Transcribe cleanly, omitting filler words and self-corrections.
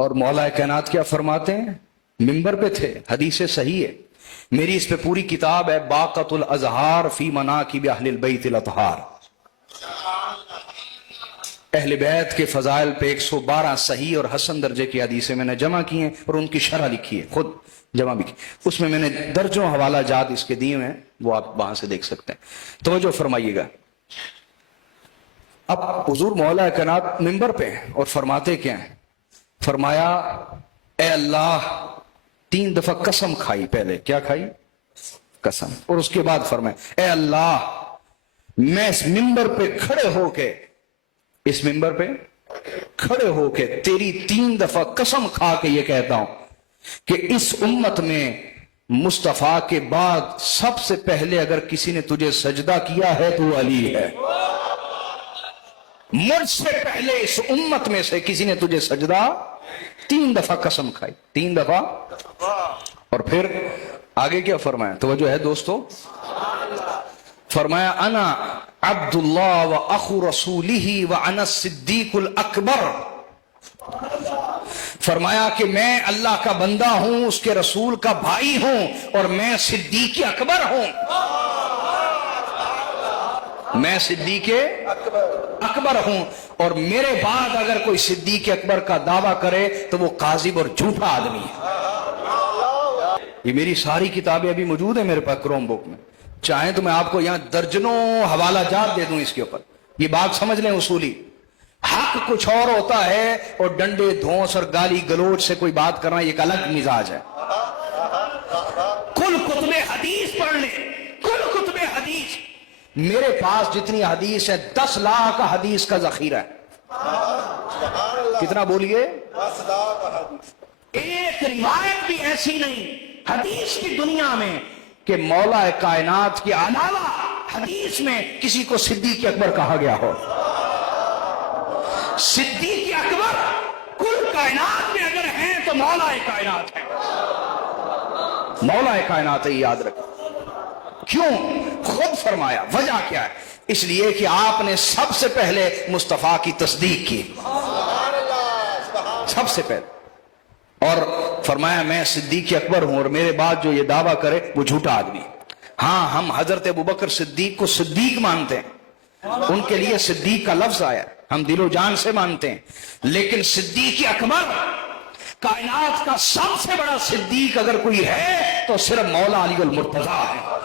اور مولا कायनात क्या फरमाते हैं, मिंबर पे थे, हदीस सही है, मेरी इस पे पूरी किताब है, बाक़तुल अज़हार फी मनाकिब अहलिल बैतिल अतहार, अहले बैत के फजाइल पे 112 सही और हसन दर्जे की हदीसें मैंने जमा की हैं और उनकी शरह लिखी है, खुद जमा भी की, उसमें मैंने दर्जों हवाला जात इसके दिए हैं, वो आप वहां से देख सकते हैं। तवज्जो फरमाइएगा। अब हुजूर मौला कायनात मिंबर पे और फरमाते क्या हैं, फरमाया ए अल्लाह, 3 दफा कसम खाई, पहले क्या खाई, कसम, और उसके बाद फरमाया ए अल्लाह, मैं इस मिंबर पे खड़े होके, इस मिंबर पे खड़े होके तेरी 3 दफा कसम खा के ये कहता हूं कि इस उम्मत में मुस्तफा के बाद सबसे पहले अगर किसी ने तुझे सजदा किया है तो अली है। मुझसे पहले इस उम्मत में से किसी ने तुझे सजदा, 3 दफा कसम खाई, 3 दफा। और फिर आगे क्या फरमाया, तो जो है दोस्तों, फरमाया अना अब्दुल्लाह व अखु रसूलिही व अना सिद्दीकुल अकबर, फरमाया कि मैं अल्लाह का बंदा हूं, उसके रसूल का भाई हूं और मैं सिद्दीक अकबर हूं, मैं सिद्दीक अकबर हूं। और मेरे बाद अगर कोई सिद्दीक अकबर का दावा करे तो वो काजिब और झूठा आदमी है। ये मेरी सारी किताबें अभी मौजूद है मेरे पास क्रोम बुक में, चाहे तो मैं आपको यहां दर्जनों हवाला जात दे दूं इसके ऊपर। ये बात समझ लें उसूली, हक कुछ और होता है और डंडे धौंस और गाली गलोच से कोई बात करना एक अलग मिजाज है। कुल कुतुबे हदीस पढ़ ले, कुल कुतुबे हदीस, मेरे पास जितनी हदीस है 10 लाख हदीस का जखीरा है। कितना बोलिए, 10 लाख। एक रिवायत भी ऐसी नहीं हदीस की दुनिया में कि मौला कायनात के अलावा हदीस में किसी को सिद्दीक अकबर कहा गया हो। सिद्दीक अकबर कुल कायनात में अगर हैं तो मौला कायनात है, मौला कायनात है, याद रखें। क्यों? खुद फरमाया, वजह क्या है, इसलिए कि आपने सबसे पहले मुस्तफा की तस्दीक की, सबसे पहले, और फरमाया मैं सिद्दीक अकबर हूं और मेरे बाद जो ये दावा करे वो झूठा आदमी। हां, हम हजरत अबू बकर सिद्दीक को सिद्दीक मानते हैं, उनके लिए सिद्दीक का लफ्ज आया, हम दिलो जान से मानते हैं, लेकिन सिद्दीक अकबर, कायनात का सबसे बड़ा सिद्दीक अगर कोई है तो सिर्फ मौला अली अल मुर्तजा है।